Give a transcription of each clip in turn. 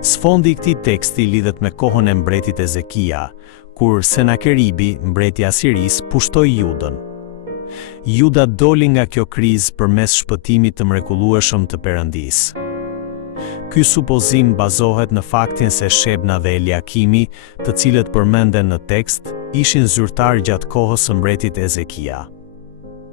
Sfondi i këtij teksti lidhet me kohën e mbretit Ezekia, kur Senakeribi, mbreti i Asiris, pushtoi Judën. Juda doli nga kjo krizë përmes shpëtimit të mrekullueshëm të Perëndisë. Ky supozim bazohet në faktin se Shebna dhe Eliakimi, të cilët përmenden në tekst, ishin zyrtar gjatë kohës së mbretit Ezekia.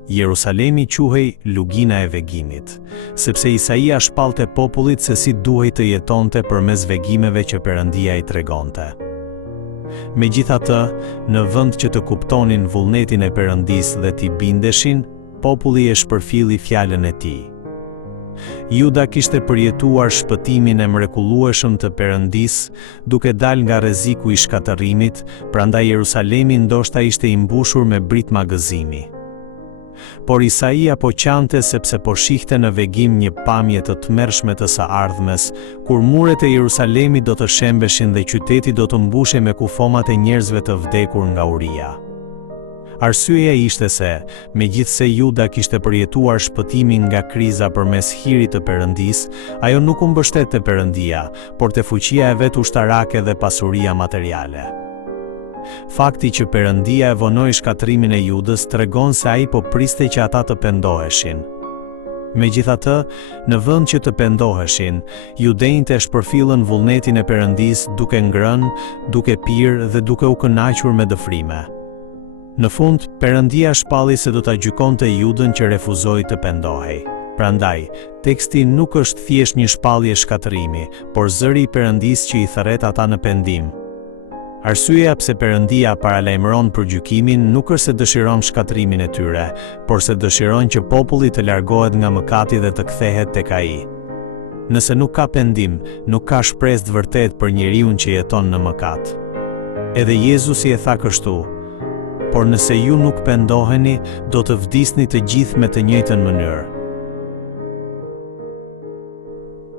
Jerusalemi quhej lugina e vegimit, sepse Isaia shpallte popullit se si duhej të jetonte përmes vegimeve që Perëndia i tregonte. Megjithatë, në vend që të kuptonin vullnetin e Perëndisë dhe t'i bindeshin, populli e shpërfilli fjalën e tij. Juda kishte përjetuar shpëtimin e mrekullueshëm të Perëndisë, duke dalë nga rreziku i shkatërrimit, prandaj Jerusalemi ndoshta ishte i mbushur me britma gëzimi. Por Isaia po qante sepse po shihte në vegim një pamje të tmerrshme të së ardhmes, kur muret e Jerusalemit do të shembeshin dhe qyteti do të mbushej me kufomat e njerëzve të vdekur nga uria. Arsyeja ishte se, megjithse Juda kishte përjetuar shpëtimin nga kriza përmes hirit të Perëndisë, ajo nuk u mbështet te Perëndia, por te fuqia e vet ushtarake dhe pasuria materiale. Fakti që Perëndia e vonoi shkatërimin e Judës tregon se ai po priste që ata të pendoheshin. Megjithatë, në vend që të pendoheshin, judejt e shpërfillën vullnetin e Perëndisë duke ngrënë, duke pirë dhe duke u kënaqur me dëfrime. Në fund, Perëndia shpalli se do ta gjykonte Judën që refuzoi të pendohej. Prandaj, teksti nuk është thjesht një shpallje shkatërimi, por zëri i Perëndisë që i thërret ata në pendim. Arsyeja pse Perëndia paralajmëron për gjykimin nuk është se dëshiron shkatërimin e tyre, por se dëshiron që populli të largohet nga mëkati dhe të kthehet tek ai. Nëse nuk ka pendim, nuk ka shpresë të vërtet për njeriu që jeton në mëkat. Edhe Jezusi e tha kështu: por nëse ju nuk pendoheni, do të vdisni të gjithë me të njëjtën mënyrë.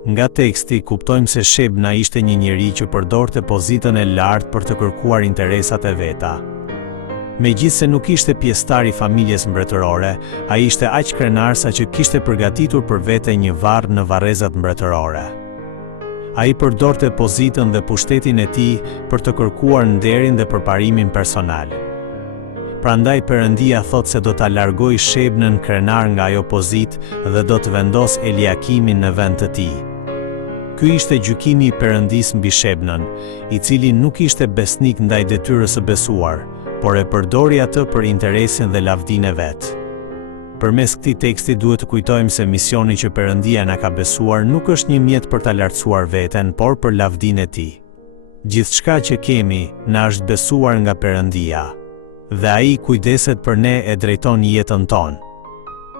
Nga teksti kuptojmë se Shebna ishte një njeri që përdorte pozitën e lartë për të kërkuar interesat e veta. Megjithse nuk ishte pjesëtar i familjes mbretërore, ai ishte aq krenar sa që kishte përgatitur për vete një varr në varrezat mbretërore. Ai përdorte pozitën dhe pushtetin e tij për të kërkuar nderin dhe përparimin personal. Prandaj Perëndia thot se do ta largoj Shebnën krenar nga ajo pozitë dhe do të vendos Eliakimin në vend të tij. Ky ishte gjykimi i Perëndisë mbi Shebnën, i cili nuk ishte besnik ndaj detyrës së besuar, por e përdori atë për interesin dhe lavdinë e vet. Përmes këtij teksti duhet të kujtojmë se misioni që Perëndia na ka besuar nuk është një mjet për ta lartësuar veten, por për lavdinë e tij. Gjithçka që kemi na është besuar nga Perëndia, dhe ai kujdeset për ne e drejton jetën tonë.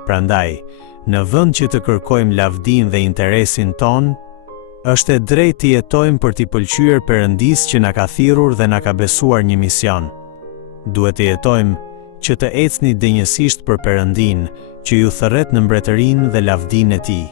Prandaj, në vend që të kërkojmë lavdinë dhe interesin ton, është e drejtë të jetojmë për t'i pëlqyer Perëndisë që na ka thirrur dhe na ka besuar një mision. Duhet të jetojmë që të ecni denjësisht për Perëndinë, që ju thërret në mbretërinë dhe lavdinë e tij.